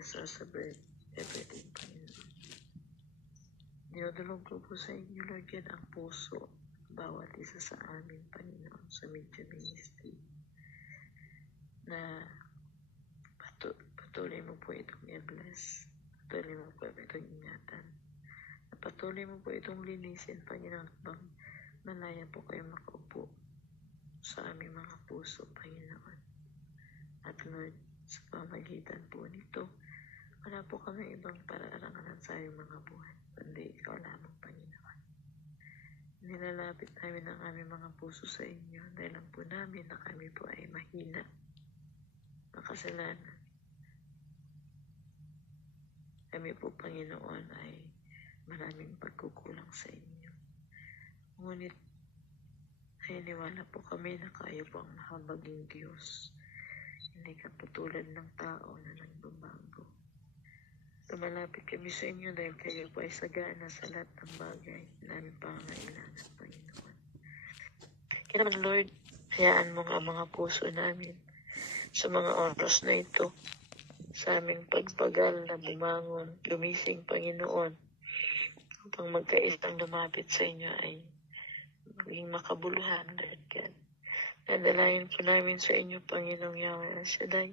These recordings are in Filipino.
Desire sa everything, Panginoon. Dinudulog ko po sa inyo, Lord God, ang puso, bawat isa sa amin, Panginoon, sa Media Ministry, na patuloy mo po itong i-bless, patuloy mo po itong ingatan, at patuloy mo po itong linisin, Panginoon, bang malaya po kayo makaupo sa aming mga puso, Panginoon. At Lord, sa pamagitan po nito, wala po kami ibang pararangalan sa iyong mga buhay, kundi ikaw lamang, Panginoon. Nilalapit namin ang aming mga puso sa inyo dahil lang po namin na kami po ay mahina, makasalanan. Kami po, Panginoon, ay maraming pagkukulang sa inyo. Ngunit, naniniwala po kami na kayo po ang mahabaging Diyos. Hindi ka po tulad ng tao na nagbabago. Lumalapit kami sa inyo dahil kayo po ay sagana sa lahat ng bagay na aming pangangailangan, Panginoon. Kaya naman, Lord, hayaan mo ang mga puso namin sa mga oras na ito, sa aming pagbagal na bumangon, gumising, Panginoon, upang magkaisang lumapit sa inyo ay maging makabuluhan, Lord God. Nadalayan po namin sa inyo, Panginoong Yahweh El Shaddai.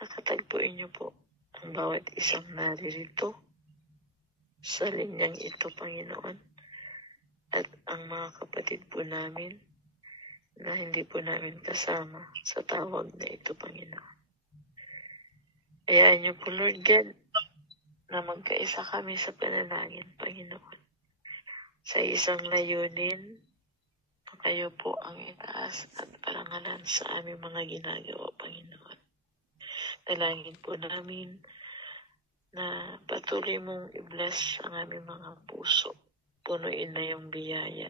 Nakatagpuin niyo po ang bawat isang naririto sa linyang ito, Panginoon. At ang mga kapatid po namin na hindi po namin kasama sa tawag na ito, Panginoon. Hayaan niyo po, Lord God, na magkaisa kami sa panalangin, Panginoon. Sa isang layunin, kayo po ang itaas at parangalan sa aming mga ginagawa, Panginoon. Dalangin po namin na patuloy mong i-bless ang aming mga puso. Punuin na yung biyaya,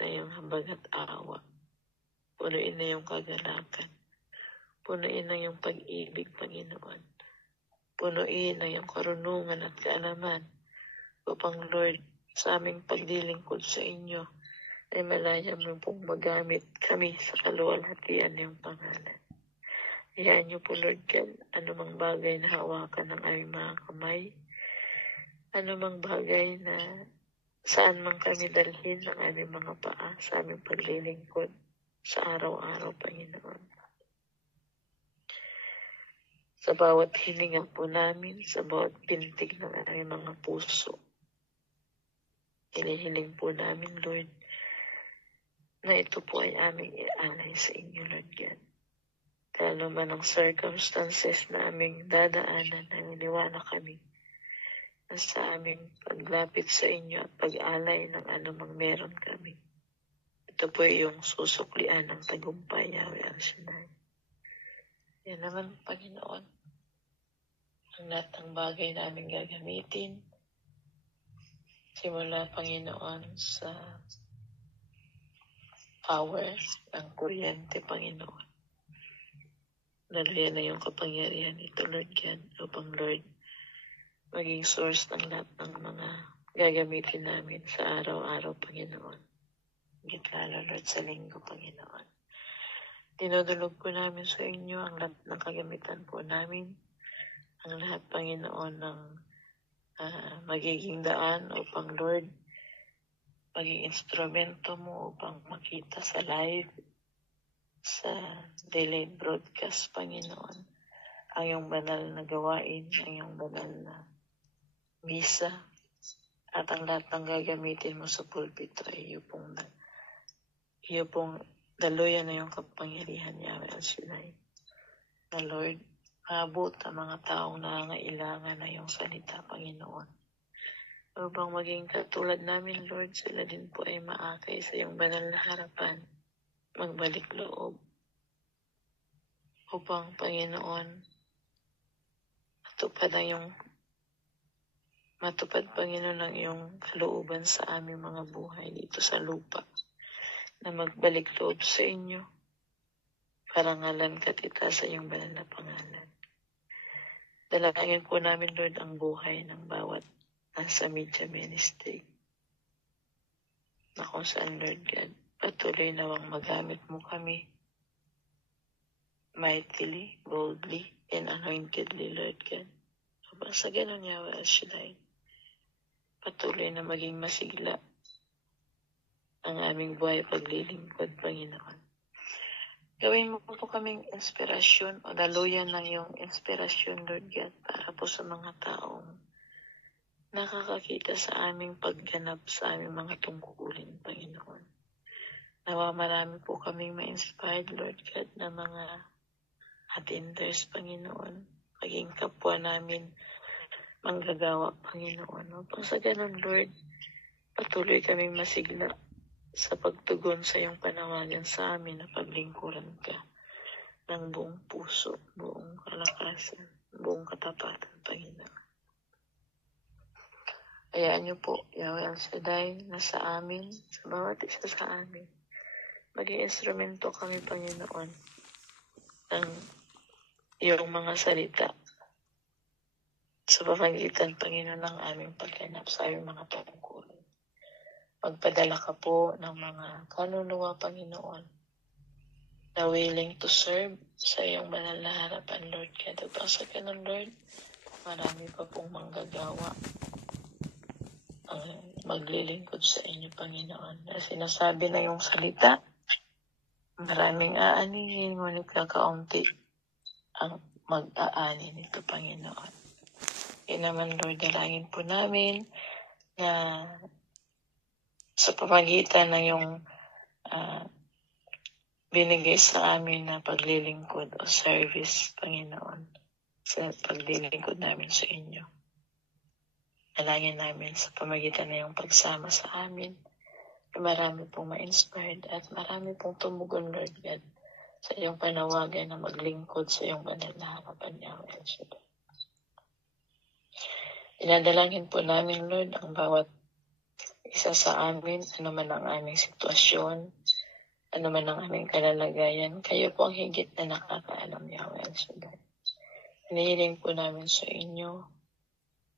na yung habag at awa. Punuin na yung kagalakan. Punuin na yung pag-ibig, Panginoon. Punuin na yung karunungan at kaalaman upang, Lord, sa aming paglilingkod sa inyo, ay malaya mo pong magamit kami sa kaluwalhatian ng pangalan. Hayaan niyo po, Lord God, anumang bagay na hawakan ng aming mga kamay, anumang bagay na saan man kami dalhin ng aming mga paa sa aming paglilingkod sa araw-araw, Panginoon. Sa bawat hininga po namin, sa bawat pintig ng aming mga puso, hinihiling po namin, Lord, na ito po ay aming ialay sa inyo, Lord God. Kano man ang circumstances na aming dadaanan, naniniwala kami na sa aming paglapit sa inyo at pag-alay ng anumang meron kami, ito po ay yung susuklian ng tagumpay, Yahweh El Shaddai. Yan naman, Panginoon, ang lahat ng bagay na aming gagamitin, simula, Panginoon, sa power ng kuryente, Panginoon. Naluyan na yung kapangyarihan nito, Lord God, upang, Lord, maging source ng lahat ng mga gagamitin namin sa araw-araw, Panginoon. Gitala, Lord, sa linggo, Panginoon. Dinudulog po namin sa inyo ang lahat ng kagamitan po namin, ang lahat, Panginoon, ng magiging daan upang, Lord, maging instrumento mo upang makita sa live, sa delayed broadcast, Panginoon, ang iyong banal na gawain, ang iyong banal na misa, at ang lahat ng gagamitin mo sa pulpito ay iyo pong daluyan na yung kapangyarihan, Yahweh El Shaddai. Na, Lord, maabot ang mga taong nangangailangan na yung salita, Panginoon. Upang maging katulad namin, Lord, sila din po ay maakay sa iyong banal na harapan, magbalik loob, upang, Panginoon, matupad, Panginoon, ang iyong kalooban sa aming mga buhay dito sa lupa, na magbalik loob sa inyo, parangalan katita sa iyong banal na pangalan. Dalangin po namin, Lord, ang buhay ng bawat nasa Media Ministry, na kung saan, Lord God, patuloy nawang magamit mo kami mightily, boldly, and and anointedly, Lord God. Upang sa ganun, Yahweh El Shaddai, patuloy na maging masigla ang aming buhay paglilingkod, Panginoon. Gawin mo po kaming inspirasyon o daluyan ng iyong inspirasyon, Lord God, para po sa mga taong nakakakita sa aming pagganap sa aming mga tungkulin, Panginoon. Nawa marami po kaming ma-inspired, Lord God, na mga attenders, Panginoon. Maging kapwa namin manggagawa, Panginoon. Upang sa ganun, Lord, patuloy kaming masigla sa pagtugon sa iyong panawagan sa amin na paglingkuran ka ng buong puso, buong kalakasan, buong katapatan, Panginoon. Hayaan niyo po, Yahweh El Shaddai, na sa amin, sa bawat isa sa amin, maging instrumento kami, Panginoon, ng iyong mga salita sa pamagitan, Panginoon, ng aming pagganap sa aming mga tungkulin. Magpadala ka po ng mga kaluluwa, Panginoon, na willing to serve sa iyong banal na harapan, Lord God. Upang sa ganun, Lord, marami pa pong manggagawa ang maglilingkod sa inyo, Panginoon. Na sinasabi na yung salita, maraming aanihin, ngunit kakaunti ang mag-aani nito, Panginoon. Yun naman, Lord, dalangin po namin na sa pamagitan ng yung binigay sa amin na paglilingkod o service, Panginoon, sa paglilingkod namin sa inyo. Dalangin namin sa pamagitan ng yung pagsama sa amin, na marami pong ma-inspired at marami pong tumugon, Lord God, sa iyong panawagan na maglingkod sa iyong banal na harapan, Yahweh El Shaddai. Dinadalangin po namin, Lord, ang bawat isa sa amin, ano man ang aming sitwasyon, ano man ang aming kalalagayan, kayo po ang higit na nakakaalam, Yahweh El Shaddai. Hinihiling po namin sa inyo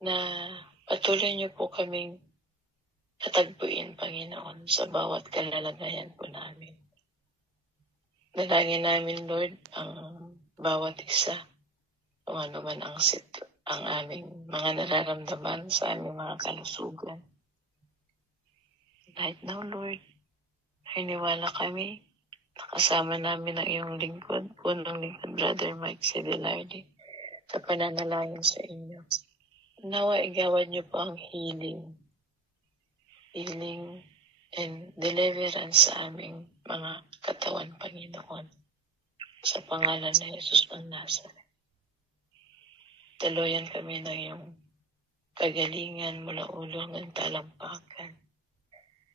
na patuloy niyo po kaming katagpuin, Panginoon, sa bawat kalalagayan po namin. Dalangin namin, Lord, ang bawat isa, kung ano man ang aming mga nararamdaman sa aming mga kalusugan. Right now, Lord, hiniwala kami, nakasama namin ang iyong lingkod, punong lingkod, Brother Mike Sidelardi, sa pananalangin sa inyo. Nawa igawad niyo po ang healing and deliverance sa aming mga katawan, Panginoon, sa pangalan ng Jesus ng Nazareth. Daluyan kami ng iyong kagalingan mula ulo hanggang talampakan.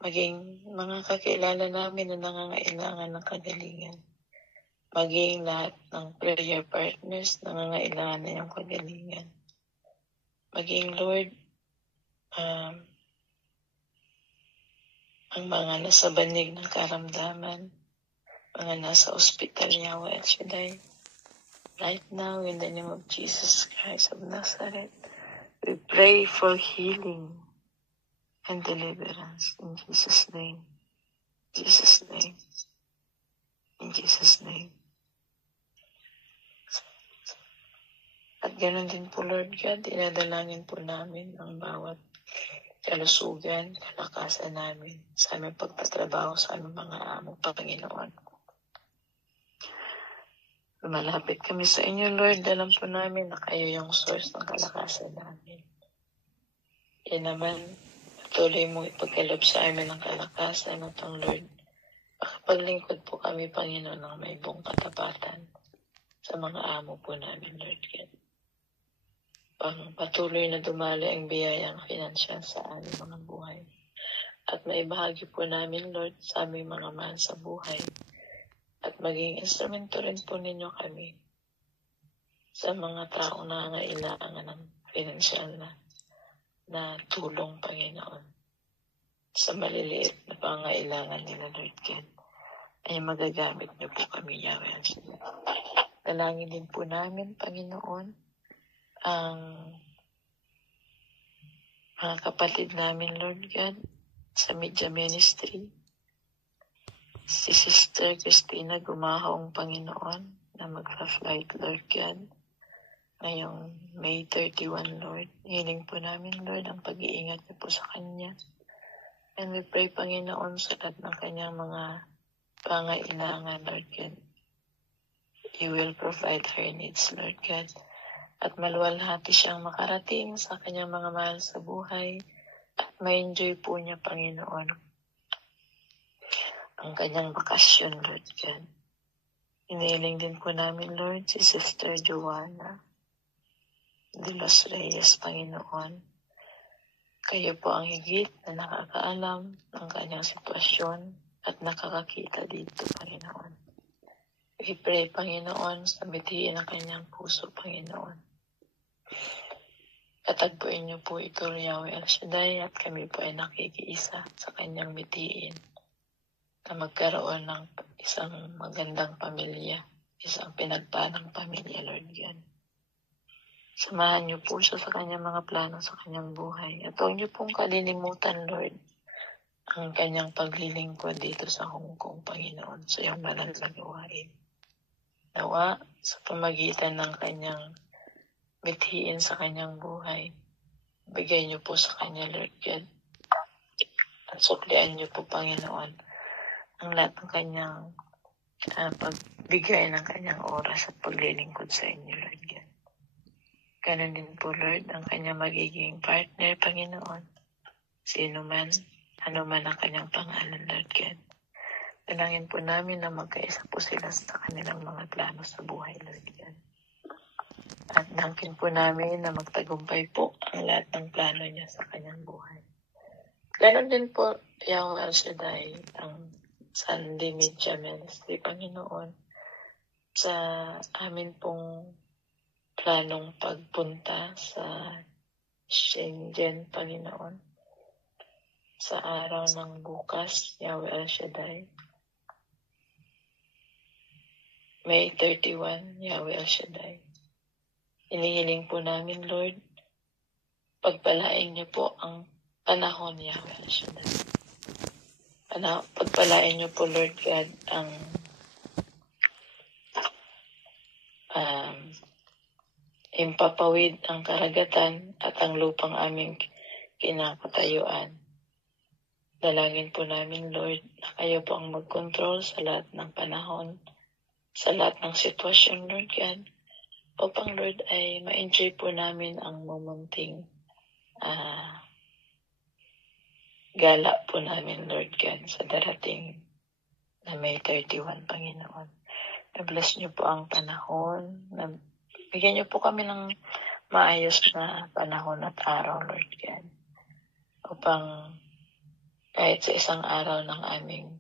Maging mga kakilala namin na nangangailangan ng kagalingan. Maging lahat ng prayer partners na nangangailangan na yung kagalingan. Maging, Lord, ang mga nasa banig ng karamdaman, mga nasa ospital, Yahweh El Shaddai. Right now, in the name of Jesus Christ of Nazareth, we pray for healing and deliverance in Jesus' name. Jesus' name. In Jesus' name. At ganoon din po, Lord God, inadalangin po namin ang bawat kalusugan, kalakasan namin sa aming pagtatrabaho sa aming mga amo, Panginoon. Malapit kami sa inyo, Lord. Alam po namin na kayo yung source ng kalakasan namin. Yan naman, patuloy mong ipagkaloob sa amin ng kalakasan at ang Lord. Makapaglingkod po kami, Panginoon, ng may buong katapatan sa mga amo po namin, Lord God. Patuloy na dumali ang biyayang pinansyal sa aming mga buhay. At maibahagi po namin, Lord, sa aming mga mahal sa buhay. At maging instrumento rin po ninyo kami sa mga taong nangangailangan ng pinansyal na tulong, Panginoon. Sa maliliit na pangailangan nila, Lord God, ay magagamit niyo po kami, Yahweh. Dalangin din po namin, Panginoon, ang mga kapatid namin, Lord God, sa Media Ministry. Si Sister Christina Gumahong, Panginoon, na magpa-flight, Lord God. ngayong May 31, Lord. Hiling po namin, Lord, ang pag-iingat niyo po sa kanya. And we pray, Panginoon, sa lahat ng kanyang mga pangailangan, Lord God. You will provide her needs, Lord God. At maluwalhati siyang makarating sa kanyang mga mahal sa buhay. At ma-enjoy po niya, Panginoon, ang kanyang bakasyon, Lord God. Iniling din po namin, Lord, si Sister Joanna de los Reyes, Panginoon. Kayo po ang higit na nakakaalam ng kanyang sitwasyon at nakakakita dito, Panginoon. We pray, Panginoon, sa mithiin ang kanyang puso, Panginoon. Katagpuin niyo po ito, Yahweh El Shaddai, at kami po ay nakikiisa sa kanyang mithiin na magkaroon ng isang magandang pamilya, isang pinagpalang pamilya, Lord God. Samahan niyo po siya sa kanyang mga plano sa kanyang buhay. At huwag niyo pong kalilimutan, Lord, ang kanyang paglilingkod dito sa Hong Kong, Panginoon, sa iyong banal na gawain. Nawa, sa pamagitan ng kanyang mithiin sa kanyang buhay, bigay niyo po sa kanya, Lord God. At suklian niyo po, Panginoon, ang lahat ng kanyang pagbigay ng kanyang oras at paglilingkod sa inyo, Lord God. Ganon din po, Lord, ang kanyang magiging partner, Panginoon. Sino man, ano man ang kanyang pangalan, Lord God. Dalangin po namin na magkaisa po sila sa kanilang mga plano sa buhay, Lord God. At dangkin po namin na magtagumpay po ang lahat ng plano niya sa kanyang buhay. Ganon din po, Yahweh El Shaddai, ang Sunday Media Ministry, Panginoon, sa amin pong planong pagpunta sa Shenzhen, Panginoon, sa araw ng bukas, Yahweh El Shaddai. May 31, Yahweh El Shaddai. Inihiling po namin, Lord, pagpalain niyo po ang panahon, Yahweh El Shaddai. Pagpalain niyo po, Lord God, ang impapawid ang karagatan at ang lupang aming kinakatayuan. Dalangin po namin, Lord, na kayo po ang mag-control sa lahat ng panahon, sa lahat ng sitwasyon, Lord God, upang, Lord, ay ma-enjoy po namin ang momenting gala po namin, Lord God, sa darating na May 31, Panginoon. Na-bless niyo po ang panahon, bigyan niyo po kami ng maayos na panahon at araw, Lord God, upang kahit sa isang araw ng aming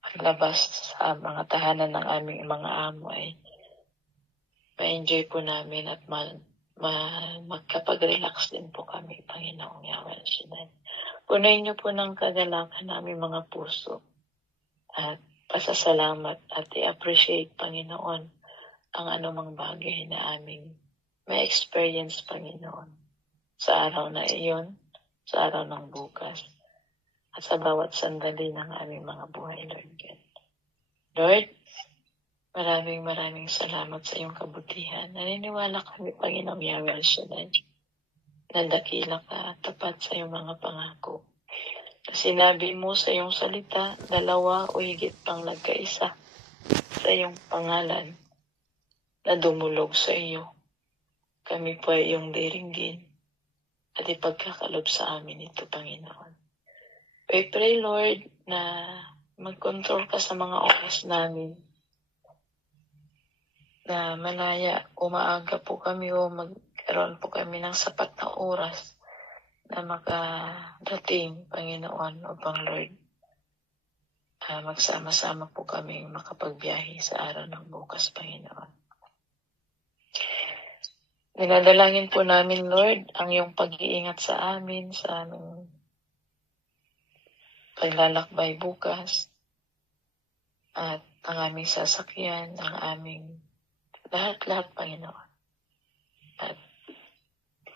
paglabas sa mga tahanan ng aming mga amo ay ma-enjoy po namin at magkapag-relax din po kami, Panginoong Yahweh Shaddai. Punuin niyo po ng kagalakan namin mga puso at pasasalamat at i-appreciate, Panginoon, ang anumang bagay na aming may experience, Panginoon, sa araw na iyon, sa araw ng bukas, at sa bawat sandali ng aming mga buhay, Lord God. Lord, maraming salamat sa iyong kabutihan. Naniniwala kami, Panginoong Yahweh El Shaddai, na dakila ka at tapat sa iyong mga pangako. Sinabi mo sa iyong salita, 2 o higit pang nagkaisa sa iyong pangalan na dumulog sa iyo. Kami po ay iyong diringgin at ipagkakalob sa amin ito, Panginoon. We pray, Lord, na mag-control ka sa mga oras namin, na malaya, umaaga po kami o magkaroon po kami ng sapat na oras na makadating, Panginoon, upang, Lord, magsama-sama po kami makapagbiyahe sa araw ng bukas, Panginoon. Ninadalangin po namin, Lord, ang iyong pag-iingat sa amin, sa aming paglalakbay bukas, at ang aming sasakyan, ang aming lahat-lahat, Panginoon. At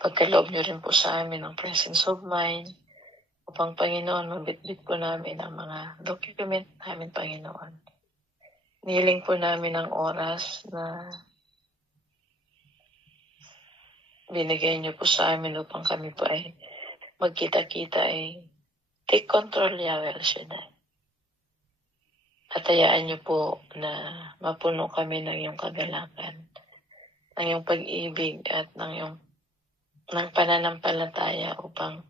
pagkaloob niyo rin po sa amin ang presence of mind, upang, Panginoon, mabitbit po namin ang mga document namin, Panginoon. Nihiling po namin ang oras na binigay niyo po sa amin upang kami po ay magkita-kita ay take control, Yahweh El Shaddai. At hayaan niyo po na mapuno kami ng iyong kagalakan, ng iyong pag-ibig at ng pananampalataya upang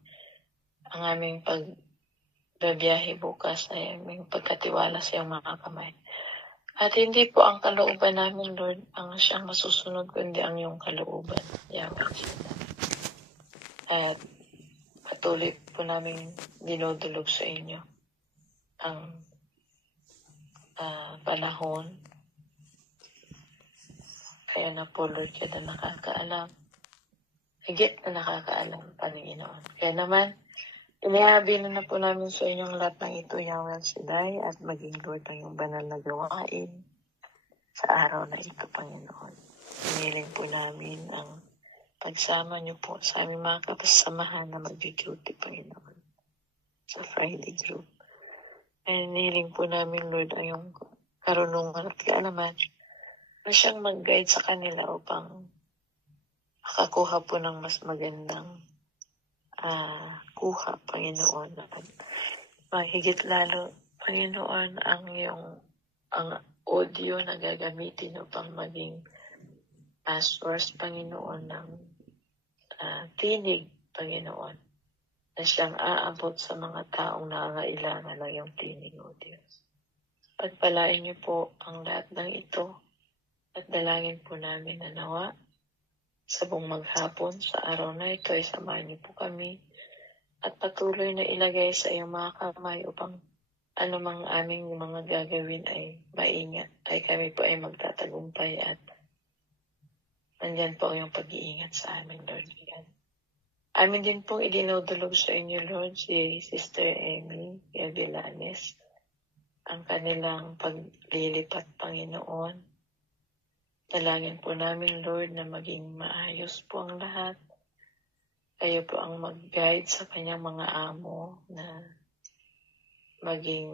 ang aming pagbabiyahe bukas ay aming pagkatiwala sa iyong mga kamay. At hindi po ang kalooban namin, Lord, ang siyang masusunod, kundi ang iyong kalooban, Yahweh El Shaddai. At patuloy po namin dinudulog sa inyo ang panahon. Kaya na po, Lord, kada nakakaalam, higit na nakakaalam, Panginoon. Kaya naman, inihabi na po namin sa inyong lahat ng ito, Yahweh El Shaddai, at maging Lord ang iyong banal na gawain sa araw na ito, Panginoon. Hiniling po namin ang pagsama niyo po sa aming mga kapasamahan na mag-duty, Panginoon, sa Friday group. Hiniling po namin, Lord, ang iyong karunungan at kaalaman na siyang mag-guide sa kanila upang makakuha po ng mas magandang kuha, Panginoon. At mahigit lalo, Panginoon, ang audio na gagamitin upang maging source, Panginoon, ng tinig, Panginoon, na siyang aabot sa mga taong nangangailangan ng iyong tinig, O Diyos. Pagpalain niyo po ang lahat ng ito at dalangin po namin na nawa sa buong maghapon sa araw na ito ay samahan niyo po kami at patuloy na ilagay sa iyong mga kamay upang anumang aming mga gagawin ay maingat, ay kami po ay magtatagumpay at nandyan po ang iyong pag-iingat sa amin, Lord. Amin din pong idinudulog sa inyo, Lord, si Sister Amy Gavilanes, ang kanilang paglilipat, Panginoon. Dalangin po namin, Lord, na maging maayos po ang lahat. Kayo po ang mag-guide sa kanyang mga amo na maging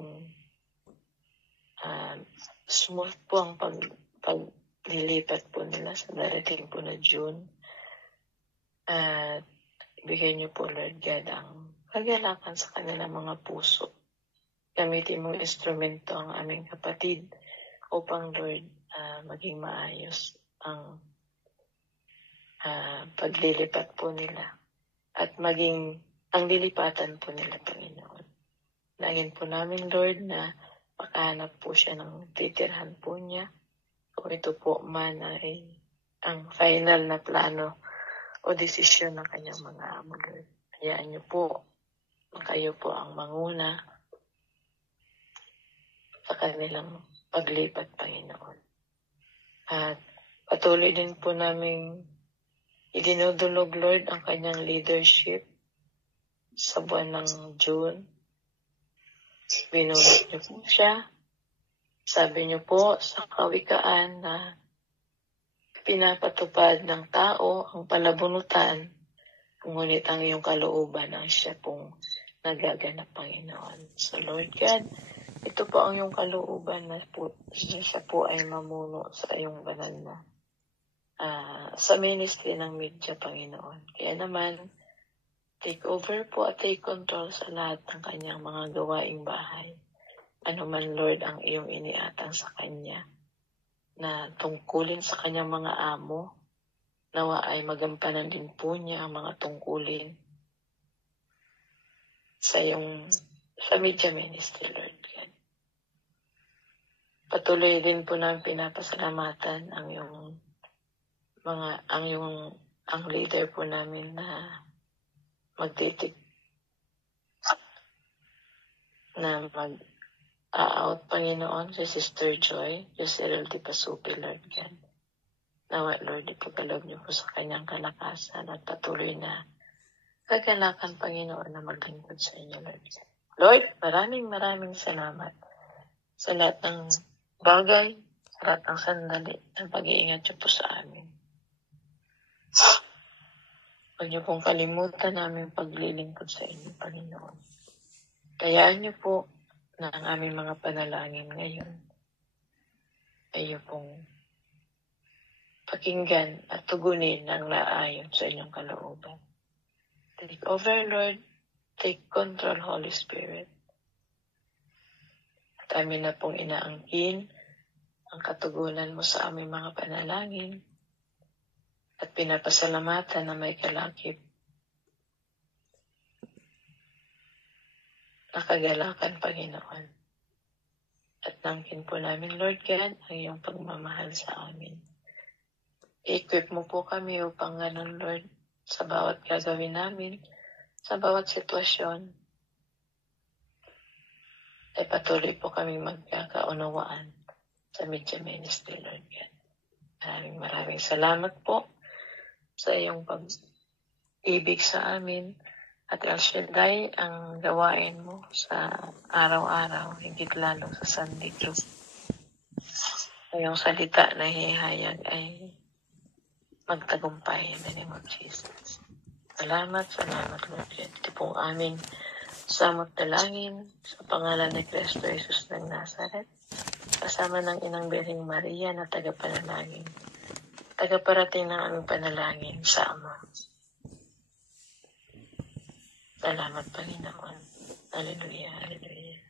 smooth po ang paglilipat po nila sa darating po na June. At bigyan niyo po, Lord God, ang kagalakan sa kanilang mga puso. Gamitin mong instrumento ang aming kapatid upang, Lord, maging maayos ang paglilipat po nila at maging ang lilipatan po nila, Panginoon. Lagyan po namin, Lord, na makahanap po siya ng titirhan po niya. Kung ito po man ay ang final na plano o desisyon ng kanyang mga amo, Lord. Hayaan niyo po, kayo po ang manguna sa kanilang paglipat, Panginoon. At patuloy din po namin idinudulog, Lord, ang kanyang leadership sa buwan ng June. Binunot niyo po siya. Sabi niyo po sa kawikaan na pinapatupad ng tao ang palabunutan, ngunit ang iyong kalooban ang siya pong nagaganap, Panginoon. So, Lord God, ito po ang iyong kalooban na po, siya po ay mamuno sa iyong banal na sa ministry ng media, Panginoon. Kaya naman, take over po at take control sa lahat ng kanyang mga gawaing bahay. Ano man, Lord, ang iyong iniatang sa kanya na tungkulin sa kanyang mga amo, nawa ay magampanan din po niya ang mga tungkulin sa media ministry, Lord God. Patuloy din po namin pinapasalamatan ang leader po namin na magtitik na out, Panginoon, si Sister Joy, Jocelyn Di Pasupi, Lord God. Nawa, Lord, ipagkaloob niyo po sa kanyang kalakasan at patuloy na kagalakan, Panginoon, na maglingkod sa inyo, Lord God. Lord, maraming salamat sa lahat ng bagay, sa lahat ng sandali, ang pag-iingat niyo po sa amin. Huwag niyo pong kalimutan namin paglilingkod sa inyo, Panginoon. Kayaan niyo po na ang aming mga panalangin ngayon ay iyo pong pakinggan at tugunin ng laayon sa inyong kalooban. Take over, Lord. Take control, Holy Spirit. At amin na pong inaangkin ang katugunan mo sa aming mga panalangin at pinapasalamatan na may kalakip na kagalakan, Panginoon. At nangkin po namin, Lord God, ang iyong pagmamahal sa amin. I-equip mo po kami upang ganun, Lord, sa bawat gagawin namin, sa bawat sitwasyon, ay patuloy po kami magkakaunawaan sa Media Ministry, Lord God. Maraming salamat po sa iyong pag-ibig sa amin at El Shaddai ang gawain mo sa araw-araw, higit lalo sa Sunday Club. Iyong salita na hihayag ay magtagumpay in the name of Jesus. Salamat, Lord God. Ito pong aming samot dalangin sa pangalan ni Kristo Jesus ng Nazaret, kasama ng Inang Birheng Maria na tagapanalangin, tagaparating ng aming panalangin sa Ama. Salamat, Panginoon. Hallelujah, hallelujah.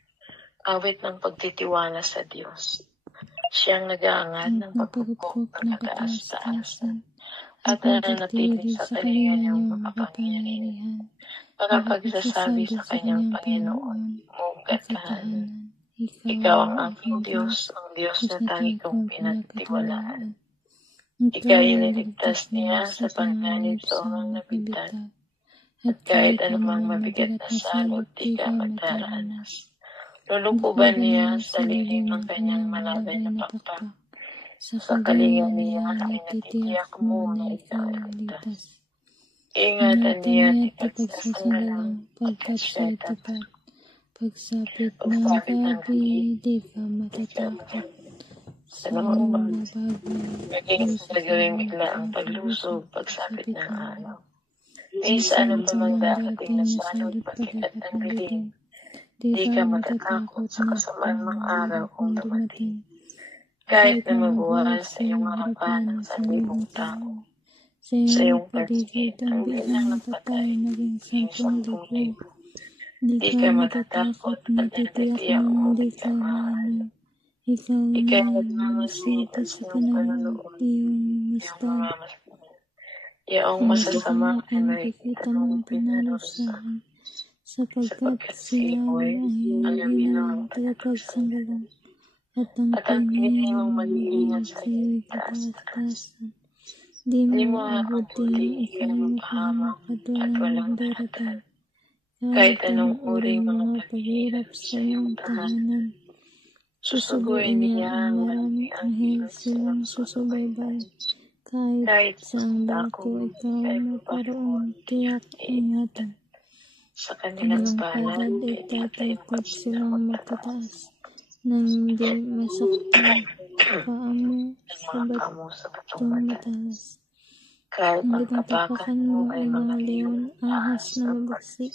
Awit ng pagtitiwala sa Diyos. Siyang nag-aangat ng pagpupok ng kataas-taasan at nananatili sa kalinga niyang makapangyarihan. Makapagsasabi sa kanyang Panginoon, mong katahanan. Ikaw ang aking Diyos, ang Diyos na tangi kong pinagtiwalaan. Ikaw iniligtas niya sa panganib sa unang nabitan. At kahit anumang mabigat na salot, di ka magdaranas. Lulukuban niya sa lihim ng kanyang malagay na pakpak. Sa kalinga niya ang inatitiyak mo na ikaw ay ligtas. Ingatan niya at ikagsasagalang pagkat siya'y tapat. Pagsapit ng gabi, di ka matatakot. Sa mga bagay, maging sa gagawin bigla ang paglusog, pagsapit ng araw. Minsan ang pamangdakating na salot, pagkikat ng dilim. Di ka matatakot sa kasamaan ng araw kung dumating. Kahit na mabuhay sa iyong harapan ang sanlibong tao, sa iyong paligid ang bilang ng patay naging 10,000. Di ka matatakot at natitiyak mo di ka mahanap. Ikaw nagmamasid at sa pananood, iyong yaong masasama ay makikita mong pinarusahan, sapagkat siya ang iyong tagapagsanggalang. At ang pinili mong mag-iingat sa iyong kataas-taasan. Di mo aabutin ikaw mapahamak at walang daratan. Kahit anong uring mga paghirap sa iyong tahanan, susuguin niya ang maraming anghel silang susubaybay. Kahit sa ang dako ikaw maparoon, tiyak ingatan. Sa kanilang palad ay tatakot silang magtataas. Nang hindi masaktan paamo sa batong matalas. Ang ginatapakan mo ay mga leon, ahas na mabagsik.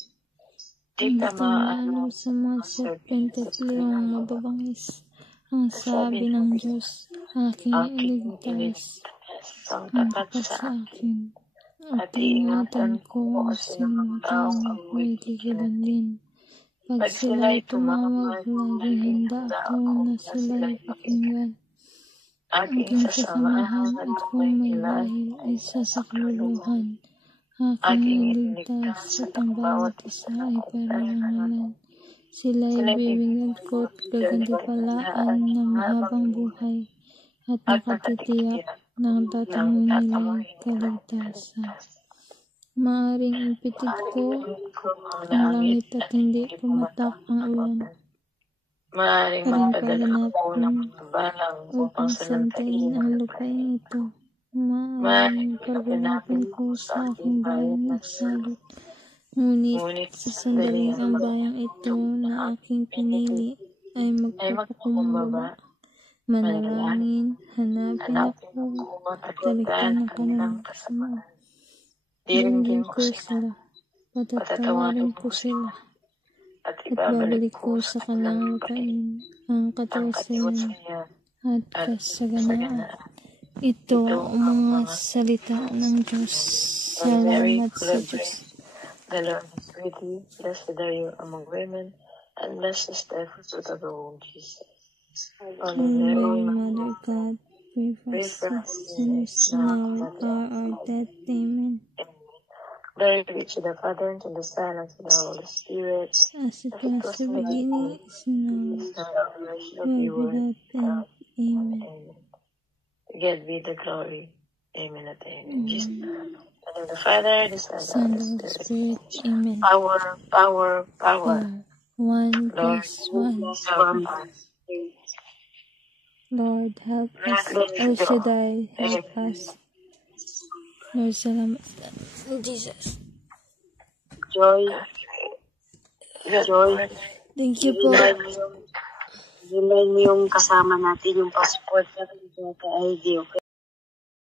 Ang tingnan sa mga serpent at leong mababangis. Ang sabi ng Diyos, aking iligtas. Ang tapat sa akin. At iingatan ko ang sinong taong ako'y lihilan din. Pag sila'y tumawag, lagi handa ako na sila'y pakinggan. Aking sasamahan at kung may dahil ay sasakluluhan. Aking iligtas at ang bawat isa ay parangalan. Sila'y bibigyan ko at gagantipalaan ng mahabang buhay. At nakatitiyak ng tatangon nila'y kaligtasan. Maaring ipitig ko ang langit at hindi pumatak ang ulan. Maaring magpaganap ko ng balang upang santayin ang lupain ito. Maaring paganapin ko sa aking bayan nagsalot. Ngunit sa sandaling ang bayang ito na aking pinili ay magpapakumbaba. Manalangin, hanapin ako at talikdan ang kanilang kasamaan. Diringgin ko sila, patatawarin ko sila, at ibabalik ko sa kanilang lupain ang katiwasayan at kasaganaan. Ito ang mga salita ng Diyos. Salamat sa Diyos. The Lord is with you. Blessed are you among women, and blessed is the fruit of the womb, Jesus. Holy Mary, Mary, Mother of God, pray for us sinners now at our death. Amen. Glory be to the Father, and to the Son, and to the Holy Spirit. As it was in the beginning, is now, world without end. Amen. To God be the glory. Amen and amen. Jesus. And of the Father, the Son, Son and of the the Spirit. Spirit. Amen. Power, power, power. 1 Lord, plus 1. help us. Lord, help us. El Shaddai, help us. Lord, salamat sa Jesus. Joy, Thank you po. remind mo yung kasama natin, yung passport natin sa ID, okay?